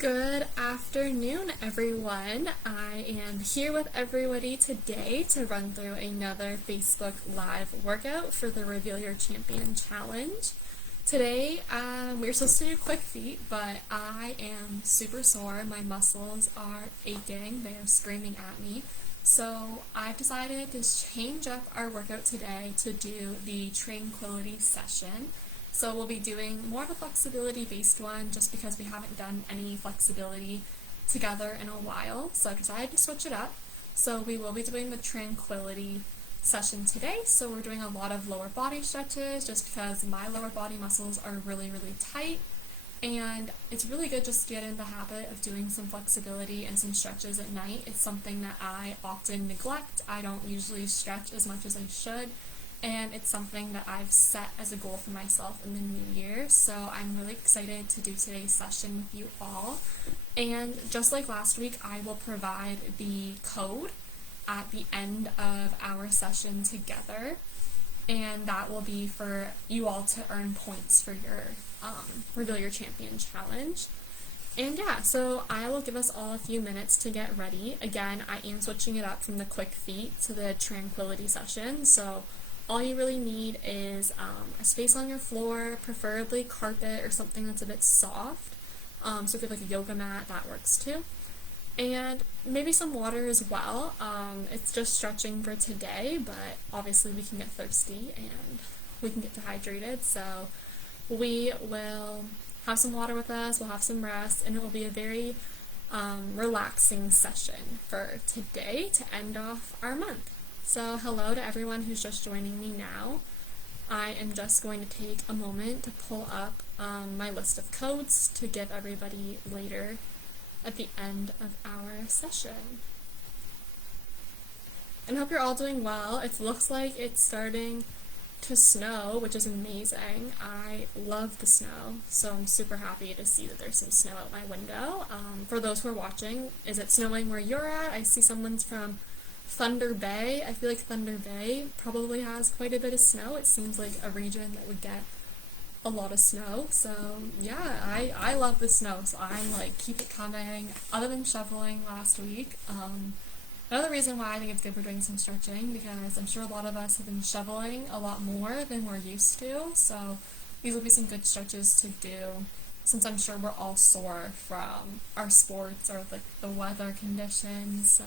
Good afternoon, everyone. I am here with everybody today to run through another Facebook Live workout for the Reveal Your Champion Challenge. Today, we're supposed to do quick feet, but I am super sore. My muscles are aching. They are screaming at me. So I've decided to change up our workout today to do the tranquility session. So we'll be doing more of a flexibility-based one just because we haven't done any flexibility together in a while. So I decided to switch it up. So we will be doing the tranquility session today. So we're doing a lot of lower body stretches just because my lower body muscles are really tight. And it's really good just to get in the habit of doing some flexibility and some stretches at night. It's something that I often neglect. I don't usually stretch as much as I should. And it's something that I've set as a goal for myself in the new year, so I'm really excited to do today's session with you all. And just like last week, I will provide the code at the end of our session together, and that will be for you all to earn points for your Reveal Your Champion challenge. And yeah, so I will give us all a few minutes to get ready. Again, I am switching it up from the quick feet to the tranquility session, so all you really need is a space on your floor, preferably carpet or something that's a bit soft. So if you have like a yoga mat, that works too. And maybe some water as well. It's just stretching for today, but obviously we can get thirsty and we can get dehydrated. So we will have some water with us, we'll have some rest, and it will be a very relaxing session for today to end off our month. So hello to everyone who's just joining me now. I am just going to take a moment to pull up my list of codes to give everybody later at the end of our session. And I hope you're all doing well. It looks like it's starting to snow, which is amazing. I love the snow, so I'm super happy to see that there's some snow out my window. For those who are watching, is it snowing where you're at? I see someone's from Thunder Bay. I feel like Thunder Bay probably has quite a bit of snow. It seems like a region that would get a lot of snow. So yeah, I love the snow, so I'm like, keep it coming. Other than shoveling last week, another reason why I think it's good for doing some stretching, because I'm sure a lot of us have been shoveling a lot more than we're used to, so these will be some good stretches to do since I'm sure we're all sore from our sports or like the weather conditions. So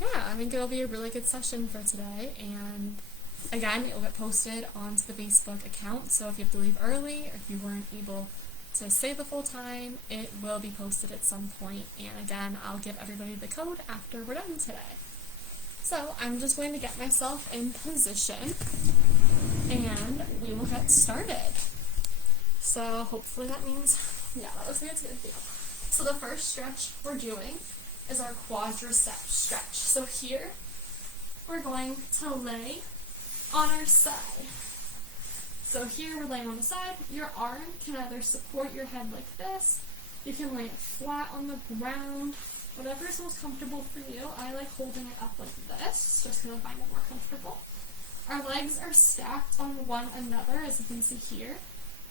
yeah, I think it'll be a really good session for today, and again, it will get posted onto the Facebook account, so if you have to leave early or if you weren't able to stay the full time, it will be posted at some point, and again, I'll give everybody the code after we're done today. So I'm just going to get myself in position, and we will get started. So hopefully that means, yeah, that looks like it's good. So the first stretch we're doing is our quadricep stretch. So here, we're going to lay on our side. So here we're laying on the side. Your arm can either support your head like this, you can lay it flat on the ground, whatever is most comfortable for you. I like holding it up like this, just because I find it more comfortable. Our legs are stacked on one another, as you can see here.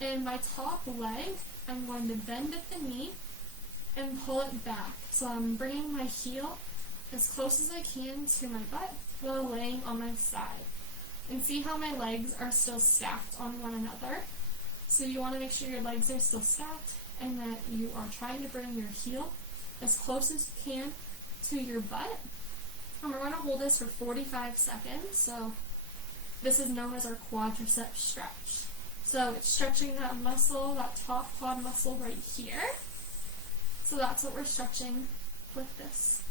And my top leg, I'm going to bend at the knee and pull it back. So I'm bringing my heel as close as I can to my butt while laying on my side. And see how my legs are still stacked on one another? So you want to make sure your legs are still stacked and that you are trying to bring your heel as close as you can to your butt. And we're going to hold this for 45 seconds. So this is known as our quadricep stretch. So it's stretching that muscle, that top quad muscle right here. So that's what we're stretching with this.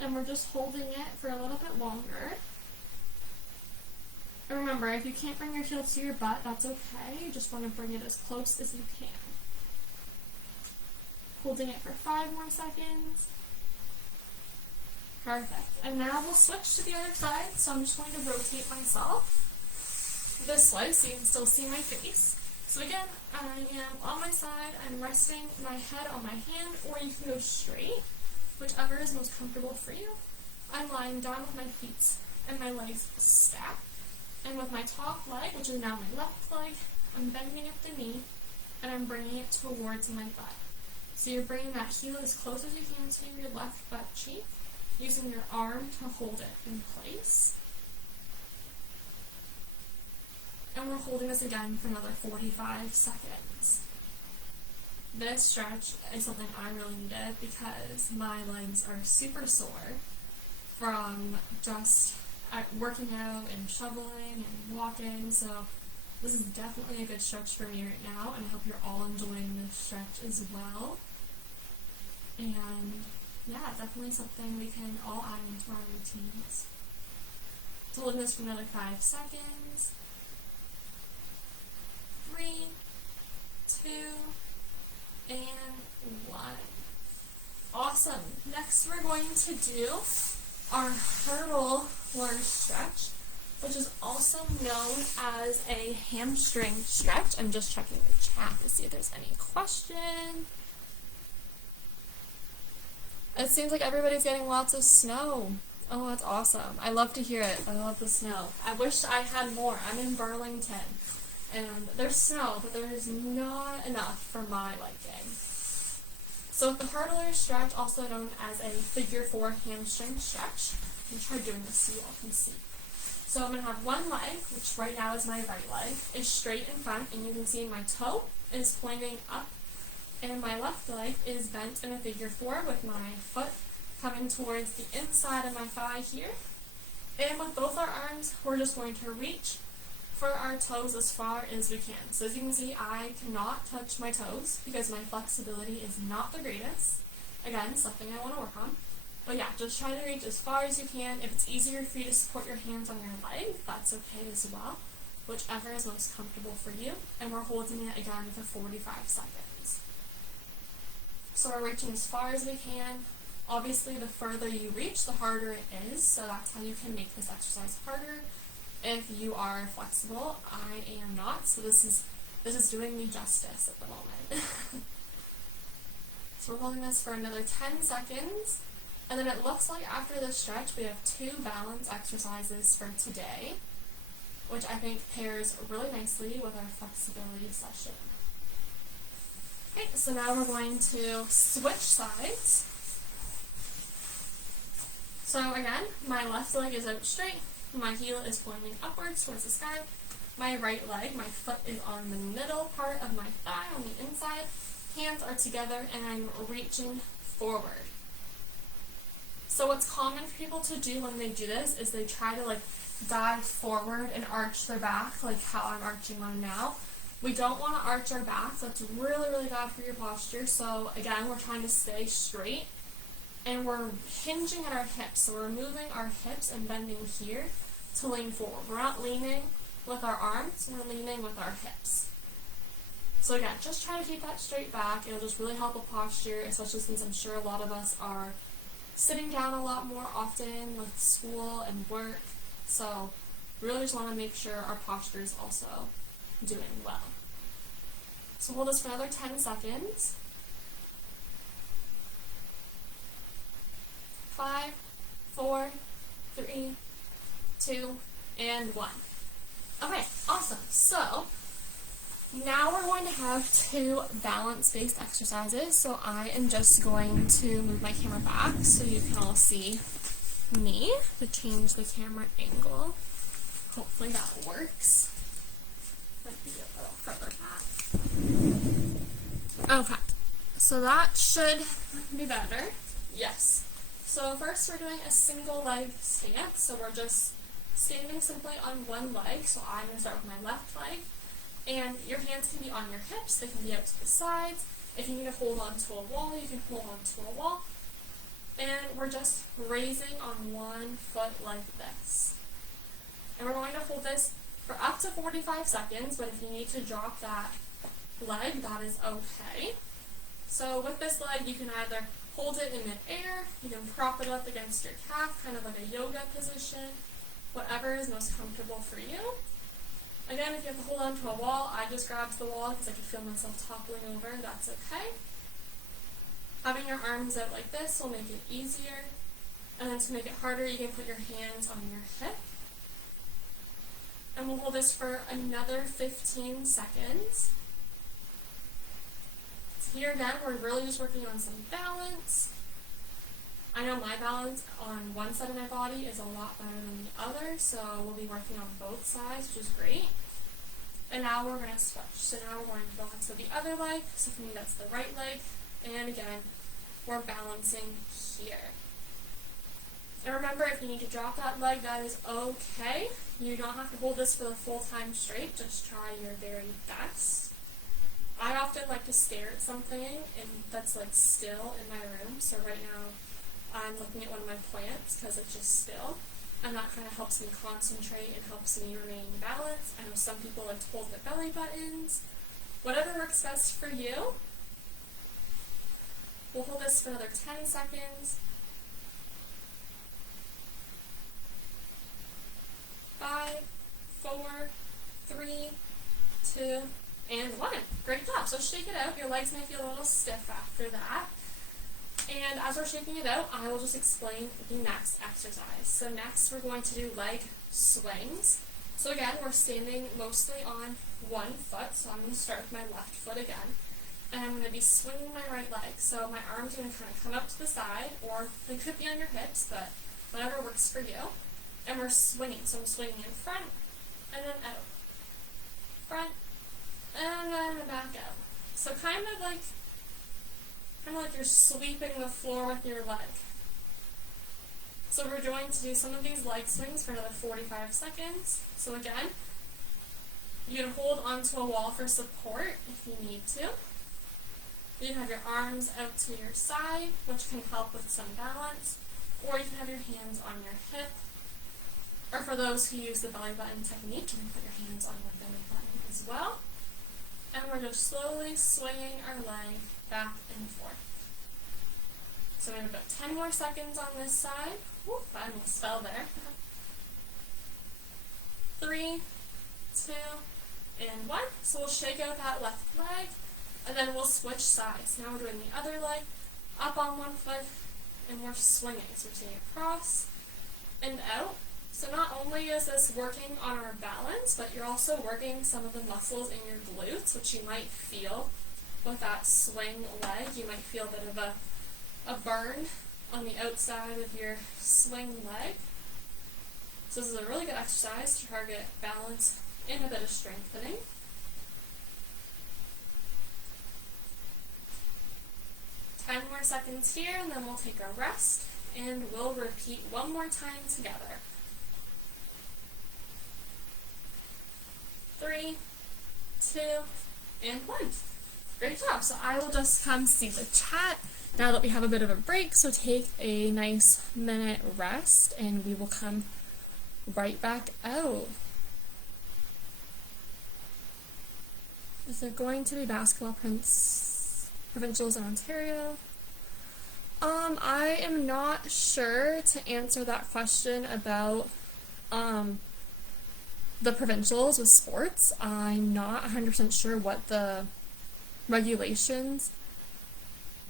And we're just holding it for a little bit longer. And remember, if you can't bring your heel to your butt, that's okay. You just want to bring it as close as you can. Holding it for 5 more seconds. Perfect. And now we'll switch to the other side. So I'm just going to rotate myself this way so you can still see my face. So again, I am on my side, I'm resting my head on my hand, or you can go straight, whichever is most comfortable for you. I'm lying down with my feet and my legs stacked, and with my top leg, which is now my left leg, I'm bending at the knee, and I'm bringing it towards my butt. So you're bringing that heel as close as you can to your left butt cheek, using your arm to hold it in place. And we're holding this again for another 45 seconds. This stretch is something I really needed because my legs are super sore from just working out and shoveling and walking, so this is definitely a good stretch for me right now, and I hope you're all enjoying this stretch as well. And yeah, definitely something we can all add into our routines. So holding this for another 5 seconds. 3, 2, and 1. Awesome. Next we're going to do our hurdle lunge stretch, which is also known as a hamstring stretch. I'm just checking the chat to see if there's any question. It seems like everybody's getting lots of snow. Oh, that's awesome. I love to hear it. I love the snow. I wish I had more. I'm in Burlington, and there's snow, but there's not enough for my liking. So the hurdler stretch, also known as a figure 4 hamstring stretch. I'm going to try doing this so you all can see. So I'm going to have one leg, which right now is my right leg, is straight in front, and you can see my toe is pointing up, and my left leg is bent in a figure 4 with my foot coming towards the inside of my thigh here. And with both our arms, we're just going to reach for our toes as far as we can. So as you can see, I cannot touch my toes because my flexibility is not the greatest. Again, something I want to work on. But yeah, just try to reach as far as you can. If it's easier for you to support your hands on your leg, that's okay as well. Whichever is most comfortable for you. And we're holding it again for 45 seconds. So we're reaching as far as we can. Obviously, the further you reach, the harder it is. So that's how you can make this exercise harder. If you are flexible, I am not, so this is doing me justice at the moment. So we're holding this for another 10 seconds, and then it looks like after this stretch we have 2 balance exercises for today, which I think pairs really nicely with our flexibility session. Okay, so now we're going to switch sides. So again, my left leg is out straight. My heel is pointing upwards towards the sky. My right leg, my foot is on the middle part of my thigh on the inside. Hands are together and I'm reaching forward. So what's common for people to do when they do this is they try to dive forward and arch their back like how I'm arching mine now. We don't want to arch our backs. That's really, really bad for your posture. So again, we're trying to stay straight. And we're hinging at our hips, so we're moving our hips and bending here to lean forward. We're not leaning with our arms, we're leaning with our hips. So again, just try to keep that straight back. It'll just really help with posture, especially since I'm sure a lot of us are sitting down a lot more often with school and work. So really just want to make sure our posture is also doing well. So hold this for another 10 seconds. 5, 4, 3, 2, and 1. Okay, awesome. So now we're going to have 2 balance-based exercises. So I am just going to move my camera back so you can all see me to change the camera angle. Hopefully that works. Might be a little further back. Okay, so that should be better. Yes. So first we're doing a single leg stance, so we're just standing simply on one leg. So I'm going to start with my left leg, and your hands can be on your hips, they can be out to the sides. If you need to hold on to a wall, you can hold on to a wall. And we're just raising on one foot like this. And we're going to hold this for up to 45 seconds, but if you need to drop that leg, that is okay. So with this leg, you can either hold it in mid-air, you can prop it up against your calf, kind of like a yoga position, whatever is most comfortable for you. Again, if you have to hold on to a wall, I just grabbed the wall because I could feel myself toppling over, that's okay. Having your arms out like this will make it easier, and then to make it harder, you can put your hands on your hip. And we'll hold this for another 15 seconds. here again, we're really just working on some balance. I know my balance on one side of my body is a lot better than the other, so we'll be working on both sides, which is great. And now we're going to switch. So now we're going to balance with the other leg. So for me, that's the right leg. And again, we're balancing here. And remember, if you need to drop that leg, that is okay. You don't have to hold this for the full time straight. Just try your very best. I often like to stare at something that's like still in my room. So right now, I'm looking at one of my plants because it's just still, and that kind of helps me concentrate and helps me remain balanced. I know some people like to hold their belly buttons. Whatever works best for you. We'll hold this for another 10 seconds. 5, 4, 3, 2, and 1. Great job. So shake it out. Your legs may feel a little stiff after that. And as we're shaking it out, I will just explain the next exercise. So next we're going to do leg swings. So again, we're standing mostly on one foot. So I'm going to start with my left foot again. And I'm going to be swinging my right leg. So my arm's going to kind of come up to the side, or they could be on your hips, but whatever works for you. And we're swinging. So I'm swinging in front, and then out. Front, and then back out. So kind of like you're sweeping the floor with your leg. So we're going to do some of these leg swings for another 45 seconds. So again, you can hold onto a wall for support if you need to. You can have your arms out to your side, which can help with some balance, or you can have your hands on your hip. Or for those who use the belly button technique, you can put your hands on your belly button as well. And we're just slowly swinging our leg back and forth. So we have about 10 more seconds on this side. Whoop, I almost fell there. 3, 2, and 1. So we'll shake out that left leg, and then we'll switch sides. Now we're doing the other leg, up on one foot, and we're swinging. So we're taking across and out. So not only is this working on our balance, but you're also working some of the muscles in your glutes, which you might feel with that swing leg. You might feel a bit of a burn on the outside of your swing leg. So this is a really good exercise to target balance and a bit of strengthening. Ten more seconds here, and then we'll take a rest, and we'll repeat one more time together. 3, 2, and 1. Great job. So I will just come see the chat now that we have a bit of a break. So take a nice minute rest, and we will come right back out. Is there going to be basketball provincials in Ontario? I am not sure to answer that question about the provincials with sports. I'm not 100% sure what the regulations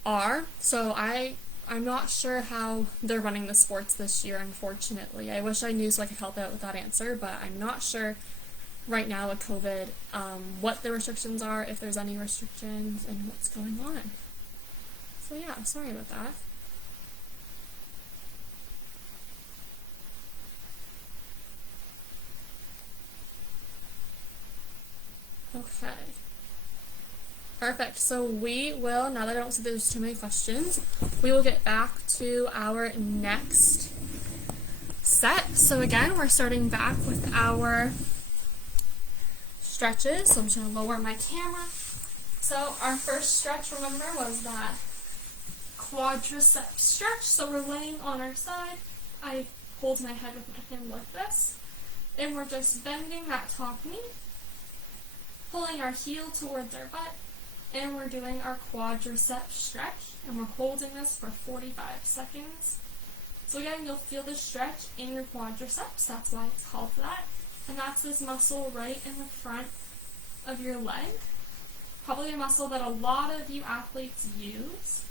are, so I'm not sure how they're running the sports this year, unfortunately. I wish I knew so I could help out with that answer, but I'm not sure right now with COVID what the restrictions are, if there's any restrictions, and what's going on. So yeah, sorry about that. Okay. Perfect. So we will, now that I don't see there's too many questions, we will get back to our next set. So again, we're starting back with our stretches. So I'm just going to lower my camera. So our first stretch, remember, was that quadricep stretch. So we're laying on our side. I hold my head with my hand like this. And we're just bending that top knee, pulling our heel towards our butt, and we're doing our quadricep stretch, and we're holding this for 45 seconds. So again, you'll feel the stretch in your quadriceps, that's why it's called that, and that's this muscle right in the front of your leg. Probably a muscle that a lot of you athletes use,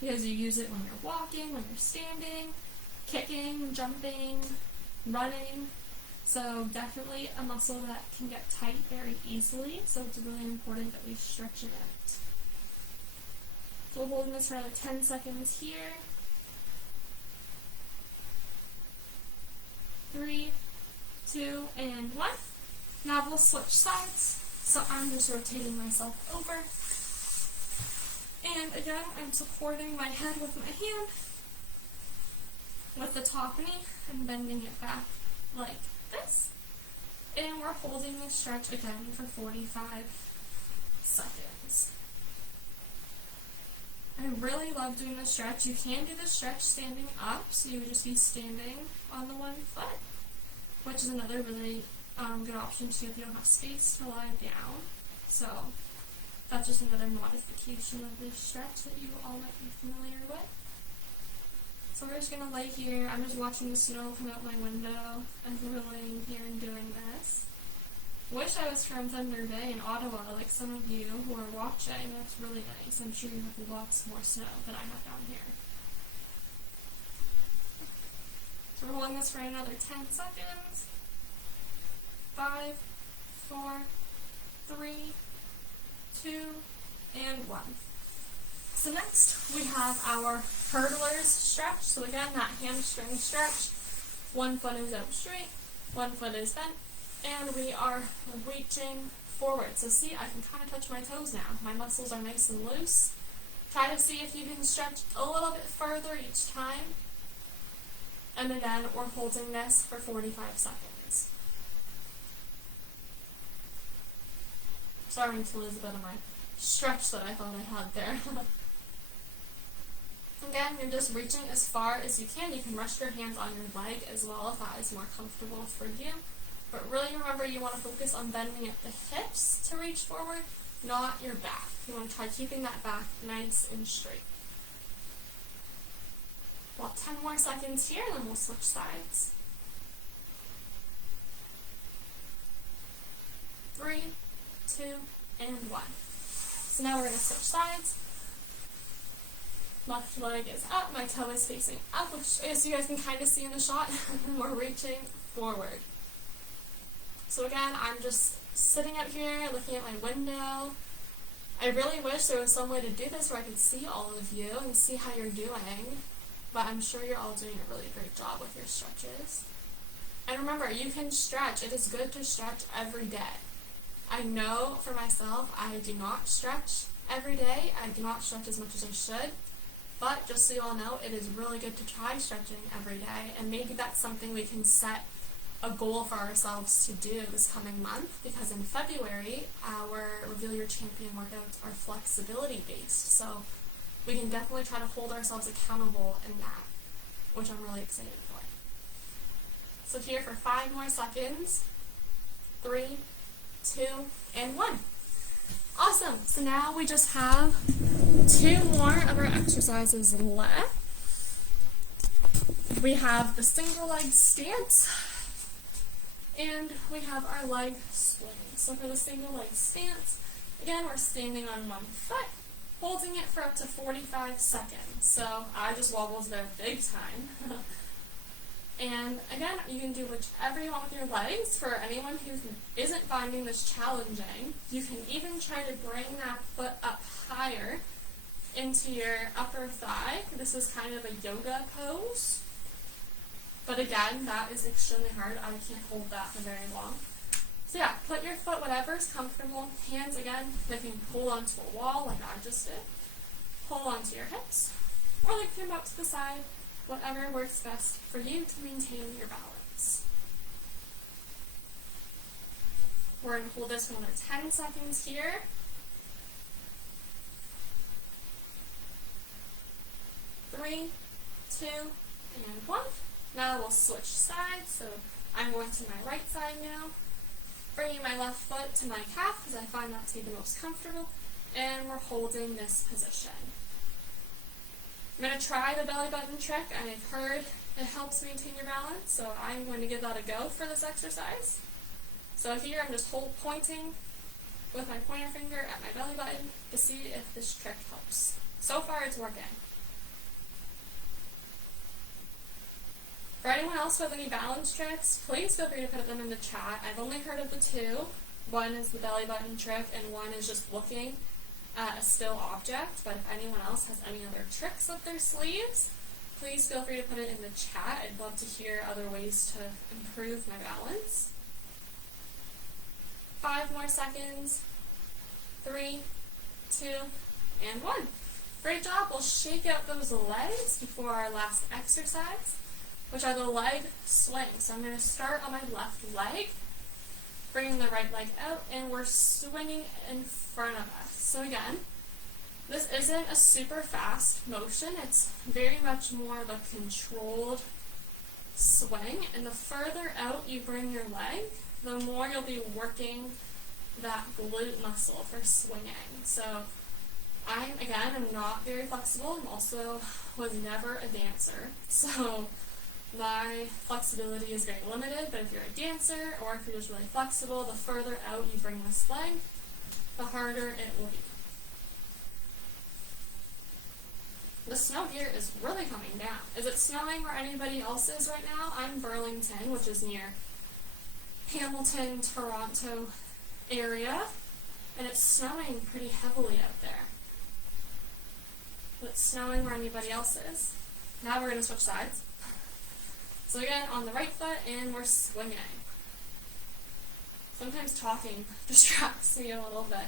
because you use it when you're walking, when you're standing, kicking, jumping, running. So definitely a muscle that can get tight very easily, so it's really important that we stretch it out. So we're holding this for another 10 seconds here. 3, 2, and 1. Now we'll switch sides. So I'm just rotating myself over. And again, I'm supporting my head with my hand with the top knee and bending it back like this. And we're holding this stretch again for 45 seconds. I really love doing this stretch. You can do this stretch standing up, so you would just be standing on the one foot, which is another really good option too if you don't have space to lie down. So that's just another modification of this stretch that you all might be familiar with. So we're just going to lay here. I'm just watching the snow come out my window as we're laying here and doing this. Wish I was from Thunder Bay in Ottawa, like some of you who are watching. That's really nice. I'm sure you have lots more snow than I have down here. So we're holding this for another 10 seconds. 5, 4, 3, 2, and 1. So next we have our hurdler's stretch. So again, that hamstring stretch. One foot is out straight, one foot is bent, and we are reaching forward. So see, I can kind of touch my toes now. My muscles are nice and loose. Try to see if you can stretch a little bit further each time. And again, we're holding this for 45 seconds. Starting to lose a bit of my stretch that I thought I had there. Again, you're just reaching as far as you can. You can rest your hands on your leg as well if that is more comfortable for you. But really remember, you want to focus on bending at the hips to reach forward, not your back. You want to try keeping that back nice and straight. Well, 10 more seconds here, and then we'll switch sides. 3, 2, and 1. So now we're going to switch sides. Left leg is up, my toe is facing up, which as you guys can kind of see in the shot, we're reaching forward. So again, I'm just sitting out here looking at my window. I really wish there was some way to do this where I could see all of you and see how you're doing, but I'm sure you're all doing a really great job with your stretches. And remember, you can stretch. It is good to stretch every day. I know for myself, I do not stretch every day. I do not stretch as much as I should. But just so you all know, it is really good to try stretching every day, and maybe that's something we can set a goal for ourselves to do this coming month, because in February, our Reveal Your Champion workouts are flexibility based, so we can definitely try to hold ourselves accountable in that, which I'm really excited for. So here for 5 more seconds, 3, 2, and 1. Awesome, so now we just have 2 more of our exercises left. We have the single leg stance, and we have our leg swing. So for the single leg stance, again, we're standing on one foot, holding it for up to 45 seconds. So I just wobbled there big time. And again, you can do whichever you want with your legs. For anyone who isn't finding this challenging, you can even try to bring that foot up higher into your upper thigh. This is kind of a yoga pose. But again, that is extremely hard. I can't hold that for very long. So yeah, put your foot whatever's comfortable. Hands again, they can pull onto a wall like I just did. Pull onto your hips. Or like them out to the side. Whatever works best for you to maintain your balance. We're going to hold this for another 10 seconds here. 3, 2, and 1. Now we'll switch sides. So I'm going to my right side now. Bringing my left foot to my calf because I find that to be the most comfortable. And we're holding this position. I'm going to try the belly button trick, and I've heard it helps maintain your balance, so I'm going to give that a go for this exercise. So here I'm just pointing with my pointer finger at my belly button to see if this trick helps. So far it's working. For anyone else who has any balance tricks, please feel free to put them in the chat. I've only heard of the 2. One is the belly button trick, and one is just looking at a still object, but if anyone else has any other tricks up their sleeves, please feel free to put it in the chat. I'd love to hear other ways to improve my balance. 5 more seconds. 3, 2, and 1. Great job. We'll shake out those legs before our last exercise, which are the leg swings. So I'm going to start on my left leg, bringing the right leg out, and we're swinging in front of us. So again, this isn't a super fast motion. It's very much more of a controlled swing, and the further out you bring your leg, the more you'll be working that glute muscle for swinging. So I'm not very flexible. I'm also was never a dancer, so my flexibility is very limited, but if you're a dancer or if you're just really flexible, the further out you bring this leg, the harder it will be. The snow here is really coming down. Is it snowing where anybody else is right now? I'm in Burlington, which is near Hamilton, Toronto area, and it's snowing pretty heavily out there. But it's snowing where anybody else is. Now we're going to switch sides. So again, on the right foot, and we're swinging. Sometimes talking distracts me a little bit.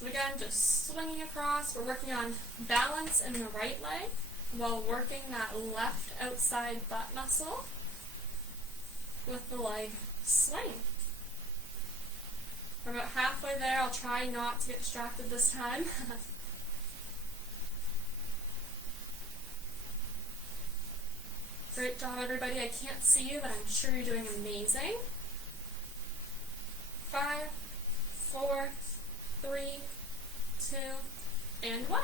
So again, just swinging across. We're working on balance in the right leg while working that left outside butt muscle with the leg swing. We're about halfway there. I'll try not to get distracted this time. Great job, everybody. I can't see you, but I'm sure you're doing amazing. 5, 4, 3, 2, and 1.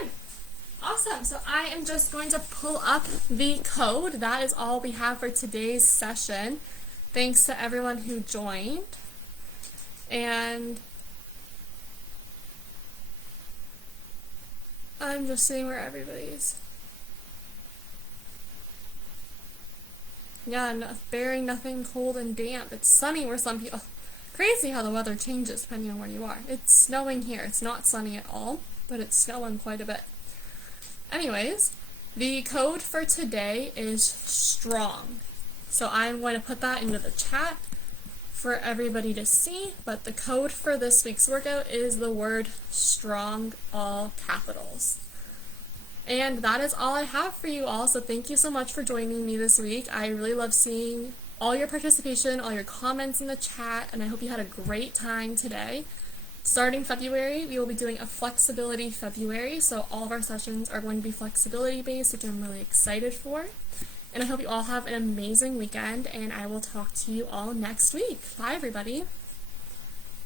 Awesome. So I am just going to pull up the code. That is all we have for today's session. Thanks to everyone who joined. And I'm just seeing where everybody's. Yeah, bearing nothing cold and damp. It's sunny where some people. Crazy how the weather changes depending on where you are. It's snowing here. It's not sunny at all, but it's snowing quite a bit. Anyways, the code for today is strong. So I'm going to put that into the chat for everybody to see, but the code for this week's workout is the word strong, all capitals. And that is all I have for you all, so thank you so much for joining me this week. I really love seeing all your participation, all your comments in the chat, and I hope you had a great time today. Starting February, we will be doing a flexibility February, so all of our sessions are going to be flexibility based, which I'm really excited for. And I hope you all have an amazing weekend, and I will talk to you all next week. Bye, everybody.